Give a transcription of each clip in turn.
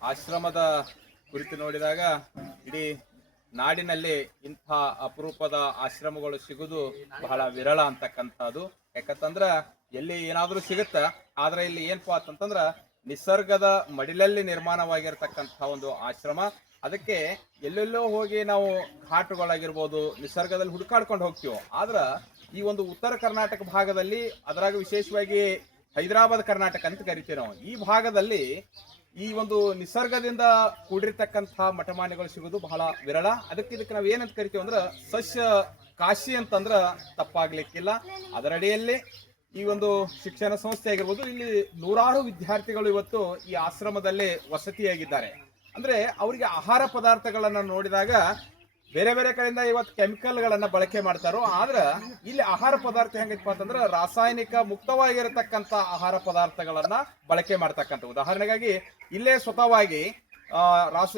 ಆಶ್ರಮದ ಕುರಿತು ನೋಡಿದಾಗ ಇಡೀ ನಾಡಿನಲ್ಲಿ ಇಂಥ ಅಪರೂಪದ ಆಶ್ರಮಗಳು ಸಿಗುವುದು ಬಹಳ ವಿರಳ ಅಂತಕ್ಕಂಥದ್ದು. ಯಾಕಂತಂದ್ರ ಎಲ್ಲಿ ಏನಾದರೂ ಸಿಗುತ್ತಾ, ಆದ್ರೆ ಇಲ್ಲಿ ಏನಪ್ಪಾ ಅಂತಂದ್ರ ನಿಸರ್ಗದ ಮಡಿಲಲ್ಲಿ ನಿರ್ಮಾಣವಾಗಿರ್ತಕ್ಕಂಥ ಒಂದು ಆಶ್ರಮ. ಅದಕ್ಕೆ ಎಲ್ಲೆಲ್ಲೋ ಹೋಗಿ ನಾವು ಘಾಟುಗಳಾಗಿರ್ಬೋದು ನಿಸರ್ಗದಲ್ಲಿ ಹುಡುಕಾಡ್ಕೊಂಡು ಹೋಗ್ತೀವೋ, ಆದ್ರ ಈ ಒಂದು ಉತ್ತರ ಕರ್ನಾಟಕ ಭಾಗದಲ್ಲಿ, ಅದರಾಗ ವಿಶೇಷವಾಗಿ ಹೈದರಾಬಾದ್ ಕರ್ನಾಟಕ ಅಂತ ಕರಿತೀವಿ ನಾವು, ಈ ಭಾಗದಲ್ಲಿ ಈ ಒಂದು ನಿಸರ್ಗದಿಂದ ಕೂಡಿರ್ತಕ್ಕಂಥ ಮಠಮಾನ್ಯಗಳು ಸಿಗೋದು ಬಹಳ ವಿರಳ. ಇದಕ್ಕೆ ನಾವು ಏನಂತ ಕರಿತೀವಿ ಅಂದ್ರೆ ಸಸ್ಯ ಕಾಶಿ ಅಂತಂದ್ರ ತಪ್ಪಾಗ್ಲಿಕ್ಕಿಲ್ಲ. ಅದರಡಿಯಲ್ಲಿ ಈ ಒಂದು ಶಿಕ್ಷಣ ಸಂಸ್ಥೆ ಆಗಿರ್ಬೋದು, ಇಲ್ಲಿ ನೂರಾರು ವಿದ್ಯಾರ್ಥಿಗಳು ಇವತ್ತು ಈ ಆಶ್ರಮದಲ್ಲಿ ವಸತಿಯಾಗಿದ್ದಾರೆ. ಅಂದ್ರೆ ಅವರಿಗೆ ಆಹಾರ ಪದಾರ್ಥಗಳನ್ನ ನೋಡಿದಾಗ ಬೇರೆ ಬೇರೆ ಕಡೆಯಿಂದ ಇವತ್ತು ಕೆಮಿಕಲ್ಗಳನ್ನ ಬಳಕೆ ಮಾಡ್ತಾರೋ, ಆದ್ರ ಇಲ್ಲಿ ಆಹಾರ ಪದಾರ್ಥ ಹೆಂಗೈತಪ್ಪ ಅಂತಂದ್ರೆ ರಾಸಾಯನಿಕ ಮುಕ್ತವಾಗಿರತಕ್ಕಂಥ ಆಹಾರ ಪದಾರ್ಥಗಳನ್ನ ಬಳಕೆ ಮಾಡ್ತಕ್ಕಂಥ. ಉದಾಹರಣೆಗಾಗಿ ಇಲ್ಲೇ ಸ್ವತಃವಾಗಿ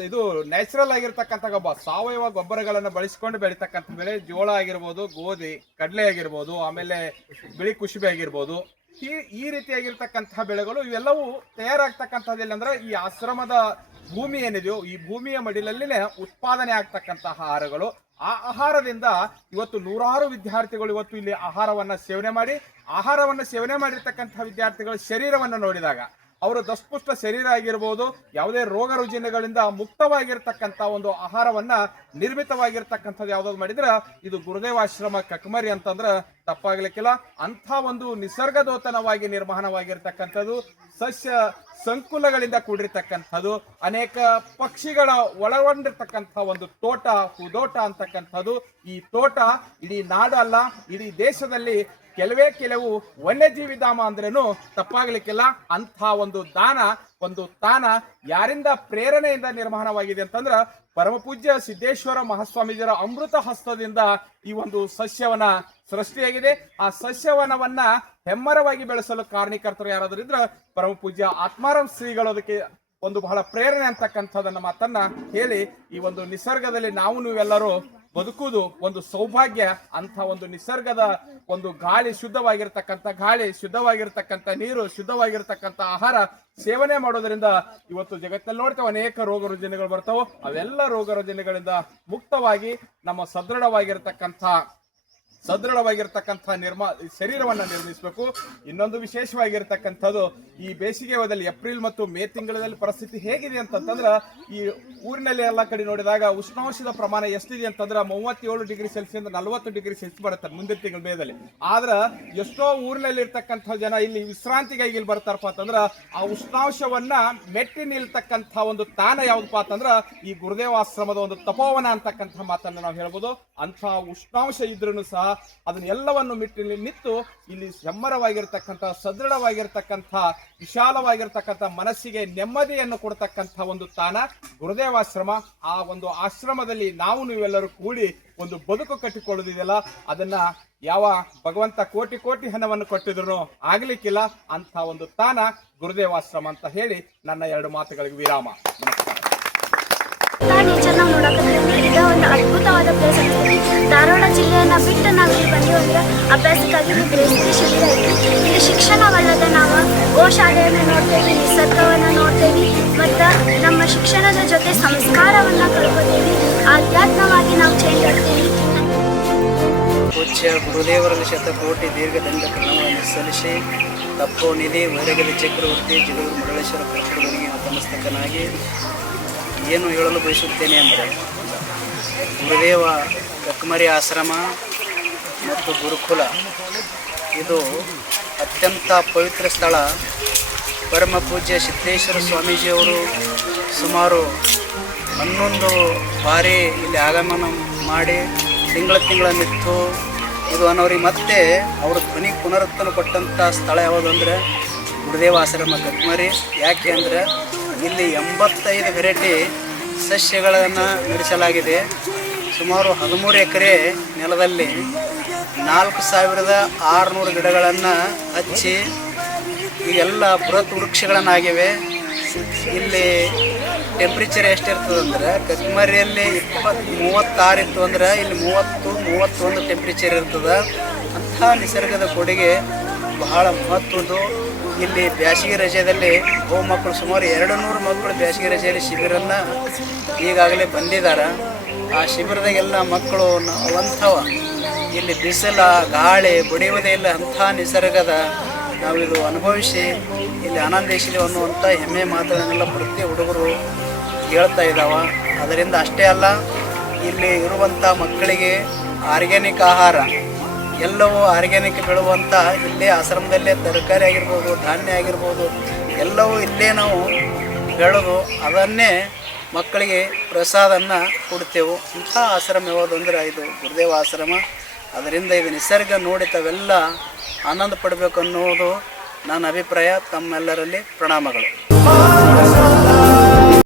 ಇದು ನ್ಯಾಚುರಲ್ ಆಗಿರ್ತಕ್ಕಂಥ ಸಾವಯವ ಗೊಬ್ಬರಗಳನ್ನ ಬಳಸಿಕೊಂಡು ಬೆಳೀತಕ್ಕಂಥ ಬೆಳೆ, ಜೋಳ ಆಗಿರ್ಬೋದು, ಗೋಧಿ, ಕಡಲೆ ಆಗಿರ್ಬೋದು, ಆಮೇಲೆ ಬಿಳಿ ಕುಸುಬೆ ಆಗಿರ್ಬೋದು, ಈ ರೀತಿಯಾಗಿರ್ತಕ್ಕಂತಹ ಬೆಳೆಗಳು ಇವೆಲ್ಲವೂ ತಯಾರಾಗ್ತಕ್ಕಂಥದ್ದು ಅಂದ್ರೆ ಈ ಆಶ್ರಮದ ಭೂಮಿ ಏನಿದೆಯೋ ಈ ಭೂಮಿಯ ಮಡಿಲಲ್ಲಿನೇ ಉತ್ಪಾದನೆ ಆಗ್ತಕ್ಕಂಥ ಆಹಾರಗಳು. ಆ ಆಹಾರದಿಂದ ಇವತ್ತು ನೂರಾರು ವಿದ್ಯಾರ್ಥಿಗಳು ಇವತ್ತು ಇಲ್ಲಿ ಆಹಾರವನ್ನ ಸೇವನೆ ಮಾಡಿರ್ತಕ್ಕಂಥ ವಿದ್ಯಾರ್ಥಿಗಳ ಶರೀರವನ್ನು ನೋಡಿದಾಗ ಅವರ ದಸ್ಪುಷ್ಟ ಶರೀರ ಆಗಿರ್ಬೋದು, ಯಾವುದೇ ರೋಗ ರುಜಿನಗಳಿಂದ ಮುಕ್ತವಾಗಿರ್ತಕ್ಕಂಥ ಒಂದು ಆಹಾರವನ್ನ ನಿರ್ಮಿತವಾಗಿರ್ತಕ್ಕಂಥದ್ದು ಯಾವ್ದಾದ್ರು ಮಾಡಿದ್ರೆ ಇದು ಗುರುದೇವಾಶ್ರಮ ಕಕ್ಮರಿ ಅಂತಂದ್ರೆ ತಪ್ಪಾಗ್ಲಿಕ್ಕಿಲ್ಲ. ಅಂಥ ಒಂದು ನಿಸರ್ಗದೋತನವಾಗಿ ನಿರ್ಮಾಣವಾಗಿರ್ತಕ್ಕಂಥದ್ದು, ಸಸ್ಯ ಸಂಕುಲಗಳಿಂದ ಕೂಡಿರ್ತಕ್ಕಂಥದ್ದು, ಅನೇಕ ಪಕ್ಷಿಗಳ ಒಳಗೊಂಡಿರ್ತಕ್ಕಂಥ ಒಂದು ತೋಟ, ಹೂದೋಟ ಅಂತಕ್ಕಂಥದ್ದು. ಈ ತೋಟ ಇಡೀ ನಾಡಲ್ಲ, ಇಡೀ ದೇಶದಲ್ಲಿ ಕೆಲವು ವನ್ಯಜೀವಿ ಧಾಮ ಅಂದ್ರೇನು ತಪ್ಪಾಗ್ಲಿಕ್ಕಿಲ್ಲ. ಅಂಥ ಒಂದು ತಾಣ ಯಾರಿಂದ ಪ್ರೇರಣೆಯಿಂದ ನಿರ್ಮಾಣವಾಗಿದೆ ಅಂತಂದ್ರ ಪರಮ ಪೂಜ್ಯ ಸಿದ್ದೇಶ್ವರ ಮಹಾಸ್ವಾಮೀಜಿಯವರ ಅಮೃತ ಹಸ್ತದಿಂದ ಈ ಒಂದು ಸಸ್ಯವನ ಸೃಷ್ಟಿಯಾಗಿದೆ. ಆ ಸಸ್ಯವನವನ್ನ ಹೆಮ್ಮರವಾಗಿ ಬೆಳೆಸಲು ಕಾರಣೀಕರ್ತರು ಯಾರಾದ್ರೂ ಇದ್ರ ಪರಮ ಪೂಜ್ಯ ಆತ್ಮಾರಾಮ್ ಶ್ರೀಗಳು ಅದಕ್ಕೆ ಒಂದು ಬಹಳ ಪ್ರೇರಣೆ ಅಂತಕ್ಕಂಥದನ್ನ ಮಾತನ್ನ ಹೇಳಿ, ಈ ಒಂದು ನಿಸರ್ಗದಲ್ಲಿ ನೀವೆಲ್ಲರೂ ಬದುಕುವುದು ಒಂದು ಸೌಭಾಗ್ಯ. ಅಂತ ಒಂದು ನಿಸರ್ಗದ ಒಂದು ಗಾಳಿ, ಶುದ್ಧವಾಗಿರ್ತಕ್ಕಂಥ ನೀರು, ಶುದ್ಧವಾಗಿರ್ತಕ್ಕಂಥ ಆಹಾರ ಸೇವನೆ ಮಾಡೋದ್ರಿಂದ ಇವತ್ತು ಜಗತ್ತಿನಲ್ಲಿ ನೋಡ್ತೇವೆ ಅನೇಕ ರೋಗ ರುಜಿನಗಳು ಬರ್ತಾವೋ, ಅವೆಲ್ಲ ರೋಗ ರುಜಿನಗಳಿಂದ ಮುಕ್ತವಾಗಿ ನಮ್ಮ ಸದೃಢವಾಗಿರ್ತಕ್ಕಂಥ ಶರೀರವನ್ನ ನಿರ್ಮಿಸಬೇಕು. ಇನ್ನೊಂದು ವಿಶೇಷವಾಗಿರ್ತಕ್ಕಂಥದ್ದು, ಈ ಬೇಸಿಗೆ ಅವಧಿಯಲ್ಲಿ ಏಪ್ರಿಲ್ ಮತ್ತು ಮೇ ತಿಂಗಳಲ್ಲಿ ಪರಿಸ್ಥಿತಿ ಹೇಗಿದೆ ಅಂತಂದ್ರ ಈ ಊರಿನಲ್ಲಿ ಎಲ್ಲ ಕಡೆ ನೋಡಿದಾಗ ಉಷ್ಣಾಂಶದ ಪ್ರಮಾಣ ಎಷ್ಟಿದೆ ಅಂತಂದ್ರೆ 37 ಡಿಗ್ರಿ ಸೆಲ್ಸಿಯಸ್ 40 ಡಿಗ್ರಿ ಸೆಲ್ಸಿಯಸ್ ಬರುತ್ತೆ ಮುಂದಿನ ತಿಂಗಳ ಮೇದಲ್ಲಿ. ಆದ್ರ ಎಷ್ಟೋ ಊರಿನಲ್ಲಿ ಇರ್ತಕ್ಕಂಥ ಜನ ಇಲ್ಲಿ ವಿಶ್ರಾಂತಿಗಾಗಿ ಇಲ್ಲಿ ಬರ್ತಾರಪ್ಪ ಅಂತಂದ್ರ ಆ ಉಷ್ಣಾಂಶವನ್ನ ಮೆಟ್ಟಿ ನಿಲ್ತಕ್ಕಂಥ ಒಂದು ತಾಣ ಯಾವ್ದಪ್ಪ ಅಂತಂದ್ರ ಈ ಗುರುದೇವಾಶ್ರಮದ ಒಂದು ತಪೋವನ ಅಂತಕ್ಕಂಥ ಮಾತನ್ನ ನಾವು ಹೇಳ್ಬೋದು. ಅಂಥ ಉಷ್ಣಾಂಶ ಇದ್ರೂ ಸಹ ಅದನ್ನೆಲ್ಲವನ್ನು ನಿತ್ತು ಇಲ್ಲಿ ಹೆಮ್ಮರವಾಗಿರ್ತಕ್ಕಂಥ, ಸದೃಢವಾಗಿರ್ತಕ್ಕಂಥ, ವಿಶಾಲವಾಗಿರ್ತಕ್ಕಂಥ, ಮನಸ್ಸಿಗೆ ನೆಮ್ಮದಿಯನ್ನು ಕೊಡ್ತಕ್ಕಂಥ ಒಂದು ತಾಣ ಗುರುದೇವಾಶ್ರಮ. ಆ ಒಂದು ಆಶ್ರಮದಲ್ಲಿ ನೀವೆಲ್ಲರೂ ಕೂಡಿ ಒಂದು ಬದುಕು ಕಟ್ಟಿಕೊಳ್ಳುವುದಿದೆಯಲ್ಲ, ಅದನ್ನ ಯಾವ ಭಗವಂತ ಕೋಟಿ ಹಣವನ್ನು ಕೊಟ್ಟಿದ್ರು ಆಗ್ಲಿಕ್ಕಿಲ್ಲ. ಅಂತ ಒಂದು ತಾಣ ಗುರುದೇವಾಶ್ರಮ ಅಂತ ಹೇಳಿ ನನ್ನ 2 ಮಾತುಗಳಿಗೆ ವಿರಾಮ. ನೇಚರ್ ನಾವು ನೋಡೋಕಂದ್ರೆ ಇದು ಒಂದು ಅದ್ಭುತವಾದ ಪ್ಲೇಸ್ ಆಗ್ತದೆ. ಧಾರವಾಡ ಜಿಲ್ಲೆಯನ್ನು ಬಿಟ್ಟು ನಾವು ಇಲ್ಲಿ ಬಂದೀವಿ ಅಂದ್ರೆ ಅಭ್ಯಾಸಕ್ಕಾಗಿ ಇಲ್ಲಿ ಬೇಸಿಗೆ ಶಿಬಿರ ಐತಿ. ಇಲ್ಲಿ ಶಿಕ್ಷಣವಲ್ಲದೆ ನಾವು ಗೋಶಾಲೆಯನ್ನು ನೋಡ್ತೇವೆ, ನಿಸರ್ಗವನ್ನು ನೋಡ್ತೇವೆ, ಮತ್ತು ನಮ್ಮ ಶಿಕ್ಷಣದ ಜೊತೆ ಸಂಸ್ಕಾರವನ್ನು ಕಳ್ಕೊತೀವಿ, ಆಧ್ಯಾತ್ಮವಾಗಿ ನಾವು ಚೇಂಜ್ ಆಗ್ತೀವಿ. ಪೂಜ್ಯ ಗುರುದೇವರಲ್ಲಿ ಶತಕೋಟಿ ದೀರ್ಘದಂಡ ಪ್ರಣಾಮವನ್ನು ಸಲ್ಲಿಸಿ ತಪ್ಪೋ ನಿಧಿ ವೈರಗಲಿ ಚಕ್ರವರ್ತಿ ಜಿಗೂರು ಮುರಳೇಶ್ವರ ಪ್ರಭುಗಳಿಗೆ ನತಮಸ್ತಕನಾಗಿ ಏನು ಹೇಳಲು ಬಯಸುತ್ತೇನೆ ಅಂದರೆ, ಗುರುದೇವ ಕಕ್ಮರಿ ಆಶ್ರಮ ಮತ್ತು ಗುರುಕುಲ ಇದು ಅತ್ಯಂತ ಪವಿತ್ರ ಸ್ಥಳ. ಪರಮ ಪೂಜ್ಯ ಸಿದ್ದೇಶ್ವರ ಸ್ವಾಮೀಜಿಯವರು ಸುಮಾರು 11 ಬಾರಿ ಇಲ್ಲಿ ಆಗಮನ ಮಾಡಿ ತಿಂಗಳ ನಿಂತು ಇದು ಅನ್ನೋರಿಗೆ ಮತ್ತೆ ಅವರು ಧ್ವನಿ ಪುನರುತ್ಥಾನ ಕೊಟ್ಟಂಥ ಸ್ಥಳ ಯಾವುದು ಅಂದರೆ ಗುರುದೇವ ಆಶ್ರಮ ಕಕ್ಮರಿ. ಯಾಕೆ ಅಂದರೆ ಇಲ್ಲಿ 85 ವೆರೈಟಿ ಸಸ್ಯಗಳನ್ನು ನಡೆಸಲಾಗಿದೆ. ಸುಮಾರು 13 ಎಕರೆ ನೆಲದಲ್ಲಿ 4600 ಗಿಡಗಳನ್ನು ಹಚ್ಚಿ ಈಗೆಲ್ಲ ಬೃಹತ್ ವೃಕ್ಷಗಳನ್ನಾಗಿವೆ. ಇಲ್ಲಿ ಟೆಂಪ್ರೇಚರ್ ಎಷ್ಟಿರ್ತದೆ ಅಂದರೆ ಕಕ್ಮರಿಯಲ್ಲಿ 36 ಇತ್ತು ಅಂದರೆ ಇಲ್ಲಿ 30-31 ಟೆಂಪ್ರೇಚರ್ ಇರ್ತದೆ. ಅಂಥ ನಿಸರ್ಗದ ಕೊಡುಗೆ ಬಹಳ ಮಹತ್ವದ್ದು. ಇಲ್ಲಿ ಬೇಸಿಗೆ ರಜೆಯಲ್ಲಿ ಮಕ್ಕಳು ಸುಮಾರು 200 ಮಕ್ಕಳು ಬೇಸಿಗೆ ರಜೆಯಲ್ಲಿ ಶಿಬಿರನ್ನು ಈಗಾಗಲೇ ಬಂದಿದ್ದಾರೆ. ಆ ಶಿಬಿರದಾಗೆಲ್ಲ ಮಕ್ಕಳು ಅವಂಥವ ಇಲ್ಲಿ ಬಿಸಿಲ ಗಾಳಿ ಬಡಿಯುವುದೇ ಇಲ್ಲ, ಅಂಥ ನಿಸರ್ಗದ ನಾವಿದು ಅನುಭವಿಸಿ ಇಲ್ಲಿ ಆನಂದಿಸಿದೆವು ಅನ್ನುವಂಥ ಹೆಮ್ಮೆ ಮಾತುಗಳನ್ನೆಲ್ಲ ಪ್ರತಿ ಹುಡುಗರು ಹೇಳ್ತಾ ಇದ್ದಾವೆ. ಅದರಿಂದ ಅಷ್ಟೇ ಅಲ್ಲ, ಇಲ್ಲಿ ಇರುವಂಥ ಮಕ್ಕಳಿಗೆ ಆರ್ಗ್ಯಾನಿಕ್ ಆಹಾರ ಎಲ್ಲವೂ ಆರ್ಗ್ಯಾನಿಕ್ ಬೆಳುವಂಥ ಇಲ್ಲೇ ಆಶ್ರಮದಲ್ಲೇ ತರಕಾರಿ ಆಗಿರ್ಬೋದು, ಧಾನ್ಯ ಆಗಿರ್ಬೋದು, ಎಲ್ಲವೂ ಇಲ್ಲೇ ನಾವು ಬೆಳೆದು ಅದನ್ನೇ ಮಕ್ಕಳಿಗೆ ಪ್ರಸಾದನ್ನು ಕೊಡ್ತೇವೆ. ಇಂಥ ಆಶ್ರಮ ಯಾವುದು ಅಂದರೆ ಇದು ಗುರುದೇವ ಆಶ್ರಮ. ಅದರಿಂದ ಇದು ನಿಸರ್ಗ ನೋಡಿ ತಾವೆಲ್ಲ ಆನಂದ ಪಡಬೇಕು ಅನ್ನೋದು ನನ್ನ ಅಭಿಪ್ರಾಯ. ತಮ್ಮೆಲ್ಲರಲ್ಲಿ ಪ್ರಣಾಮಗಳು.